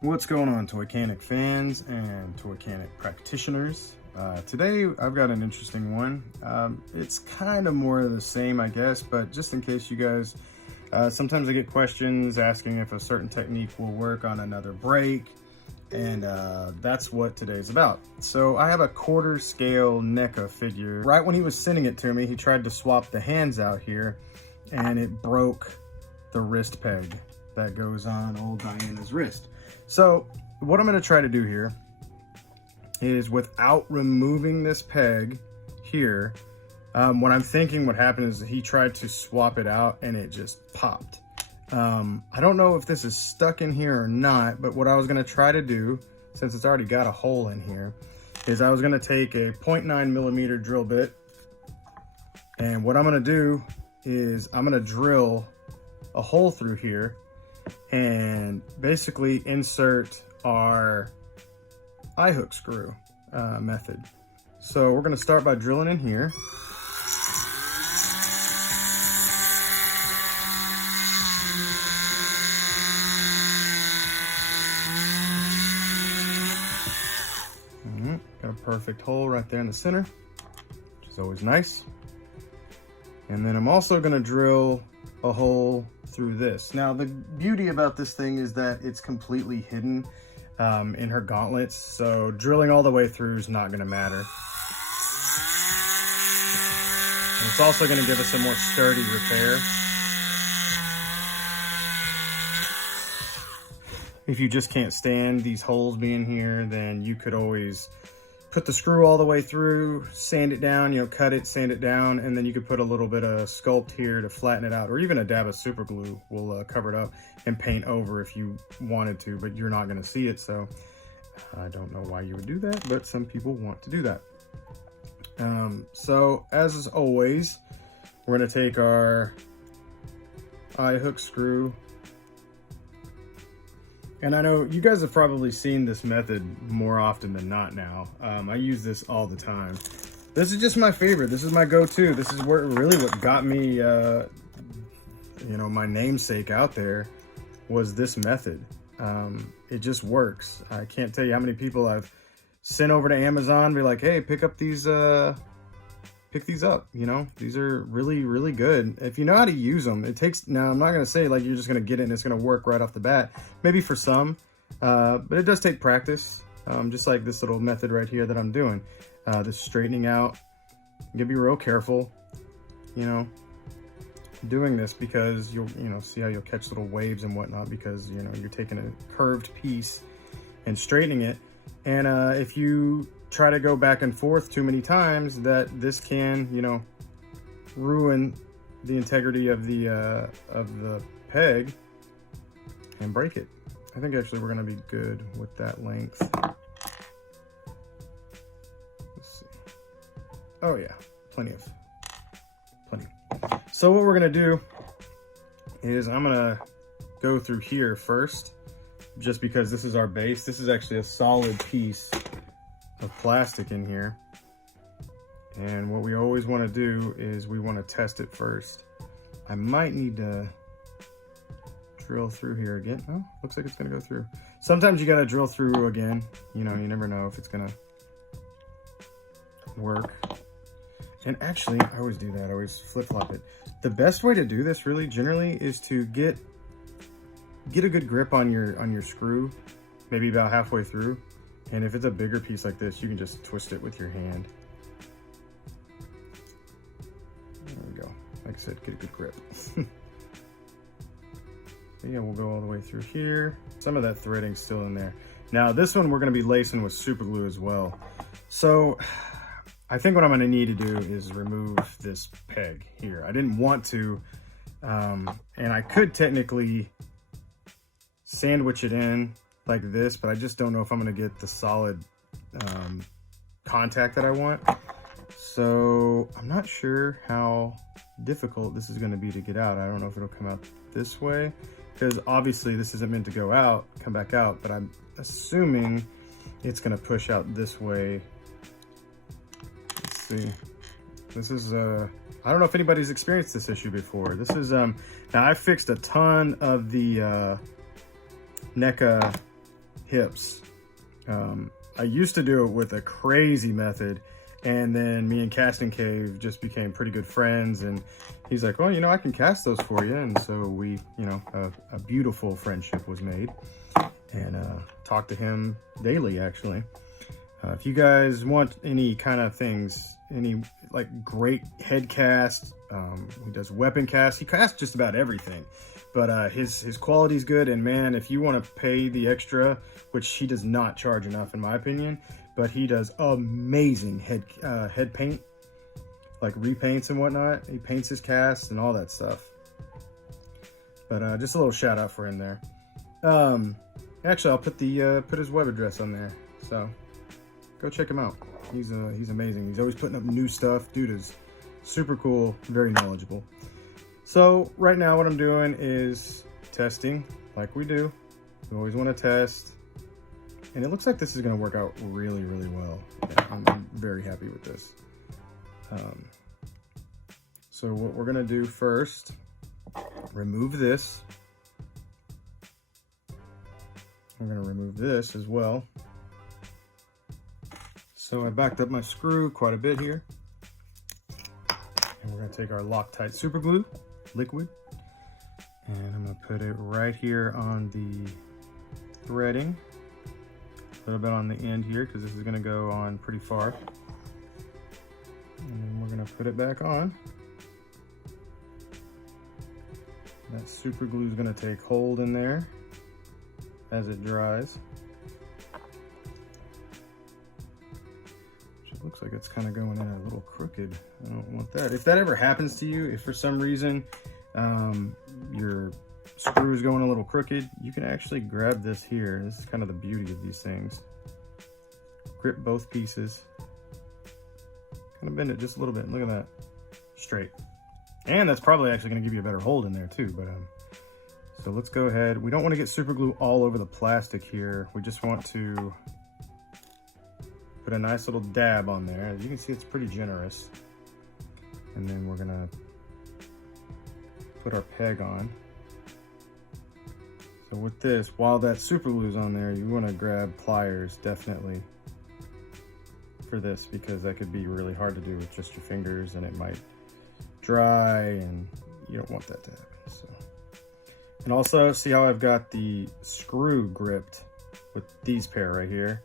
What's going on, Toycanic fans and Toycanic practitioners? Today I've got an interesting one. It's kind of more of the same, I guess, but just in case you guys, sometimes I get questions asking if a certain technique will work on another break, and that's what today's about. So I have a quarter scale NECA figure. Right when he was sending it to me, he tried to swap the hands out here, and it broke the wrist peg that goes on old Diana's wrist. So what I'm going to try to do here is, without removing this peg here, what I'm thinking what happened is he tried to swap it out and it just popped. I don't know if this is stuck in here or not, but what I was going to try to do, since it's already got a hole in here, is I was going to take a 0.9 millimeter drill bit, and what I'm going to do is I'm going to drill a hole through here and basically insert our eye hook screw method. So we're going to start by drilling in here. Got a perfect hole right there in the center, which is always nice. And then I'm also going to drill a hole through this. Now the beauty about this thing is that it's completely hidden in her gauntlets, so drilling all the way through is not going to matter. And it's also going to give us a more sturdy repair. If you just can't stand these holes being here, then you could always put the screw all the way through, sand it down, cut it, sand it down, and then you could put a little bit of sculpt here to flatten it out, or even a dab of super glue will cover it up and paint over if you wanted to, but you're not going to see it, so I don't know why you would do that, but some people want to do that. So as always, we're going to take our eye hook screw. And I know you guys have probably seen this method more often than not now. I use this all the time. This is just my favorite. This is my go-to. This is really what got me, my namesake out there, was this method. It just works. I can't tell you how many people I've sent over to Amazon, be like, hey, pick up these, pick these up. These are really, really good. If you know how to use them, it takes, now I'm not going to say like you're just going to get it and it's going to work right off the bat. Maybe for some, but it does take practice. Just like this little method right here that I'm doing, this straightening out. You gotta be real careful, doing this, because you'll, see how you'll catch little waves and whatnot, because, you're taking a curved piece and straightening it. And if you try to go back and forth too many times, that this can, ruin the integrity of the peg and break it. I think actually we're going to be good with that length. Let's see. Oh yeah, plenty. So what we're going to do is I'm going to go through here first, just because this is our base. This is actually a solid piece of plastic in here, and what we always want to do is we want to test it first. I might need to drill through here again. Oh, looks like it's going to go through. Sometimes you got to drill through again. You never know if it's going to work. And actually, I always do that. I always flip-flop it. The best way to do this, really, generally, is to get a good grip on your screw, maybe about halfway through. And if it's a bigger piece like this, you can just twist it with your hand. There we go. Like I said, get a good grip. So yeah, we'll go all the way through here. Some of that threading's still in there. Now this one we're going to be lacing with super glue as well. So I think what I'm going to need to do is remove this peg here. I didn't want to, and I could technically sandwich it in like this, but I just don't know if I'm going to get the solid contact that I want. So I'm not sure how difficult this is going to be to get out. I don't know if it'll come out this way, because obviously this isn't meant to go out, come back out, but I'm assuming it's going to push out this way. Let's see. This is I don't know if anybody's experienced this issue before. This is now I fixed a ton of the NECA hips. I used to do it with a crazy method, and then me and Casting Cave just became pretty good friends, and he's like, well, you know, I can cast those for you. And so we, you know, a beautiful friendship was made, and talk to him daily, actually. If you guys want any kind of things, any like great head cast, he does weapon cast. He casts just about everything, but his quality's good. And man, if you want to pay the extra, which he does not charge enough in my opinion, but he does amazing head paint, like repaints and whatnot. He paints his cast and all that stuff. But just a little shout out for him there. Actually, I'll put the put his web address on there, so go check him out. He's amazing. He's always putting up new stuff. Dude is super cool, very knowledgeable. So right now what I'm doing is testing, like we do. We always want to test. And it looks like this is going to work out really, really well. Yeah, I'm very happy with this. So what we're going to do first, remove this. I'm going to remove this as well. So I backed up my screw quite a bit here. And we're going to take our Loctite super glue, liquid, and I'm going to put it right here on the threading. A little bit on the end here, because this is going to go on pretty far. And then we're going to put it back on. That super glue is going to take hold in there as it dries. It looks like it's kind of going in a little crooked. I don't want that. If that ever happens to you, if for some reason your screw is going a little crooked, you can actually grab this here. This is kind of the beauty of these things. Grip both pieces. Kind of bend it just a little bit. Look at that. Straight. And that's probably actually going to give you a better hold in there too. But so let's go ahead. We don't want to get super glue all over the plastic here. We just want to put a nice little dab on there. As you can see, it's pretty generous. And then we're gonna put our peg on. So with this, while that super glue is on there, you want to grab pliers definitely for this, because that could be really hard to do with just your fingers, and it might dry, and you don't want that to happen. So, and also see how I've got the screw gripped with these pair right here.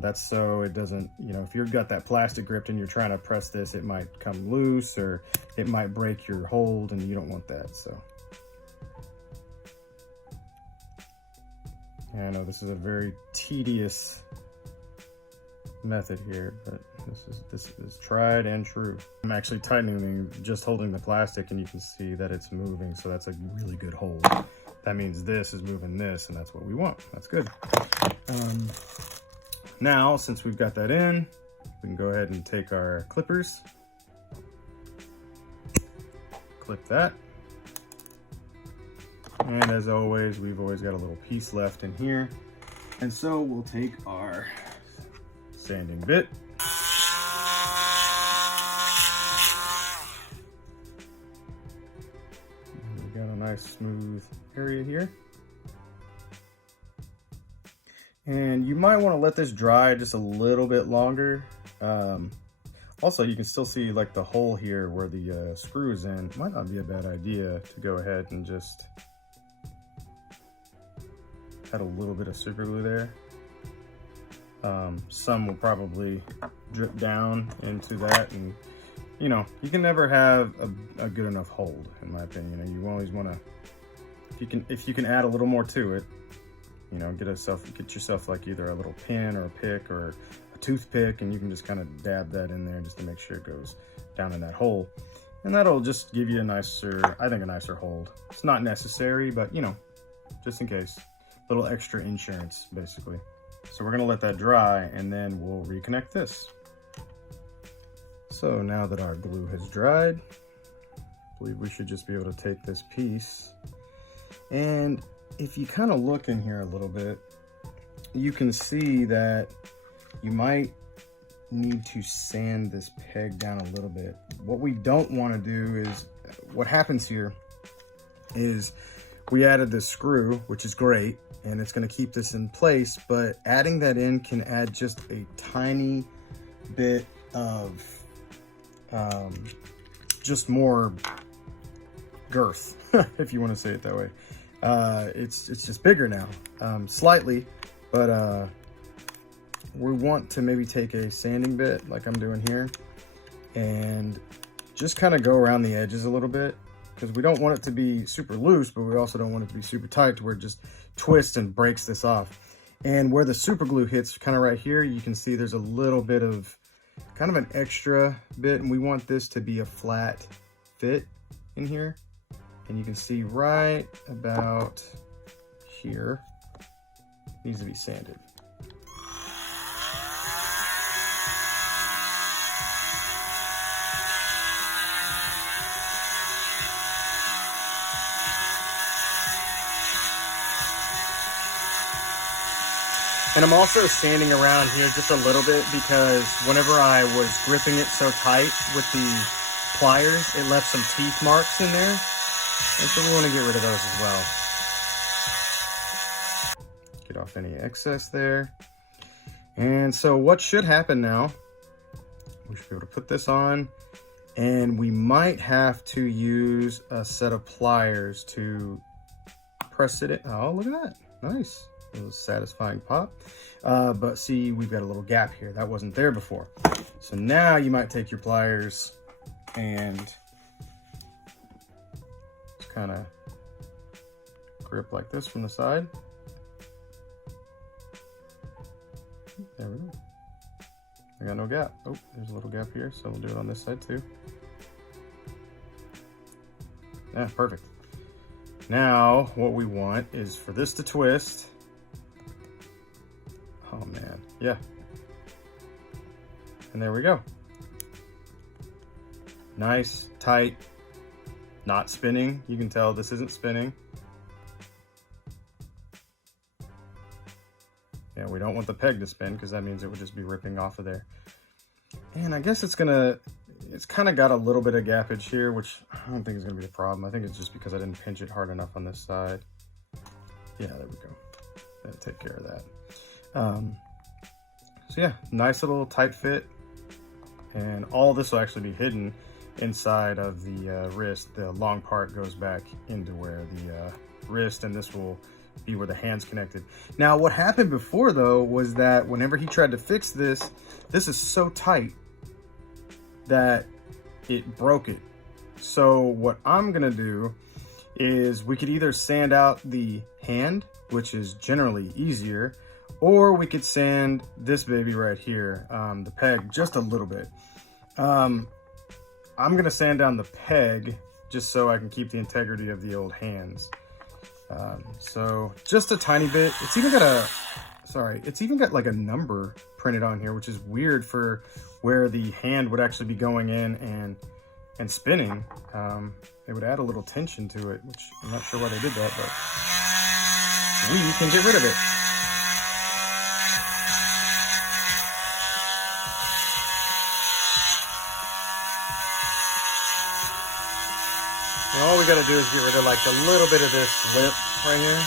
That's so it doesn't, you know, if you've got that plastic gripped and you're trying to press this, it might come loose or it might break your hold, and you don't want that. So yeah, I know this is a very tedious method here, but this is tried and true. I'm actually tightening, just holding the plastic, and you can see that it's moving, so that's a really good hold. That means this is moving this, and that's what we want. That's good. Now, since we've got that in, we can go ahead and take our clippers, clip that. And as always, we've always got a little piece left in here. And so we'll take our sanding bit. And we got a nice smooth area here. And you might want to let this dry just a little bit longer. Also, you can still see like the hole here where the screw is in. Might not be a bad idea to go ahead and just add a little bit of super glue there. Some will probably drip down into that, and you know, you can never have a good enough hold, in my opinion. And you always want to, if you can add a little more to it, you know, get yourself like either a little pin or a pick or a toothpick, and you can just kind of dab that in there just to make sure it goes down in that hole. And that'll just give you a nicer, I think, a nicer hold. It's not necessary, but you know, just in case. A little extra insurance, basically. So we're gonna let that dry, and then we'll reconnect this. So now that our glue has dried, I believe we should just be able to take this piece, and if you kind of look in here a little bit, you can see that you might need to sand this peg down a little bit. What we don't want to do is, what happens here is we added this screw, which is great, and it's going to keep this in place, but adding that in can add just a tiny bit of just more girth, if you want to say it that way. It's just bigger now, slightly, but we want to maybe take a sanding bit like I'm doing here and just kind of go around the edges a little bit, because we don't want it to be super loose, but we also don't want it to be super tight to where it just twists and breaks this off. And where the super glue hits kind of right here, you can see there's a little bit of kind of an extra bit, and we want this to be a flat fit in here. And you can see right about here, needs to be sanded. And I'm also sanding around here just a little bit, because whenever I was gripping it so tight with the pliers, it left some teeth marks in there. And so we want to get rid of those as well. Get off any excess there. And so what should happen now, we should be able to put this on, and we might have to use a set of pliers to press it in. Oh, look at that. Nice. It was a satisfying pop. But see, we've got a little gap here. That wasn't there before. So now you might take your pliers and just kind of grip like this from the side. There we go. I got no gap. Oh, there's a little gap here, so we'll do it on this side too. Yeah, perfect. Now, what we want is for this to twist. Oh man, yeah. And there we go. Nice, tight, not spinning. You can tell this isn't spinning. Yeah, we don't want the peg to spin, because that means it would just be ripping off of there. And I guess it's kind of got a little bit of gappage here, which I don't think is gonna be the problem. I think it's just because I didn't pinch it hard enough on this side. Yeah, there we go. That'll take care of that. So yeah, nice little tight fit, and all this will actually be hidden inside of the wrist. The long part goes back into where the wrist, and this will be where the hand's connected. Now, what happened before though was that whenever he tried to fix this, this is so tight that it broke it. So what I'm gonna do is we could either sand out the hand, which is generally easier, or we could sand this baby right here, the peg, just a little bit. I'm gonna sand down the peg just so I can keep the integrity of the old hands. So just a tiny bit. It's even got like a number printed on here, which is weird for where the hand would actually be going in and spinning. It would add a little tension to it, which I'm not sure why they did that, but we can get rid of it. And all we got to do is get rid of like a little bit of this lip right here.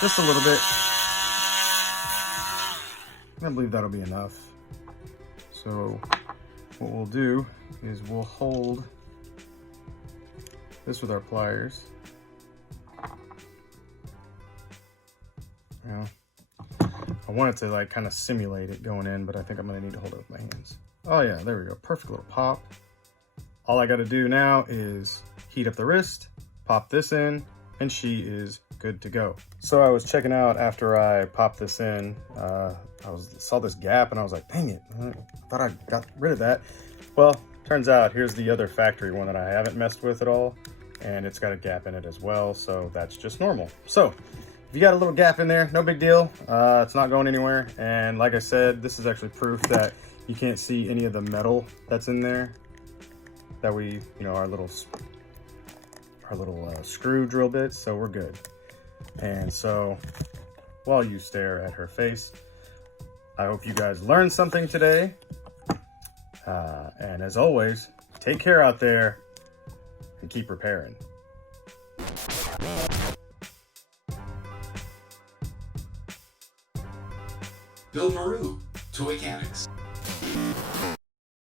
Just a little bit. I believe that'll be enough. So what we'll do is we'll hold this with our pliers. Now, I want it to like kind of simulate it going in, but I think I'm gonna need to hold it with my hands. Oh yeah, there we go. Perfect little pop. All I got to do now is heat up the wrist, pop this in, and she is good to go. So I was checking out after I popped this in. Saw this gap and I was like, dang it, I thought I got rid of that. Well, turns out here's the other factory one that I haven't messed with at all, and it's got a gap in it as well, so that's just normal. So if you got a little gap in there, no big deal. It's not going anywhere, and like I said, this is actually proof that you can't see any of the metal that's in there. That we, our little screw drill bits, so we're good. And so while you stare at her face, I hope you guys learned something today. And as always, take care out there and keep repairing. Bill Maru, Toy Mechanics.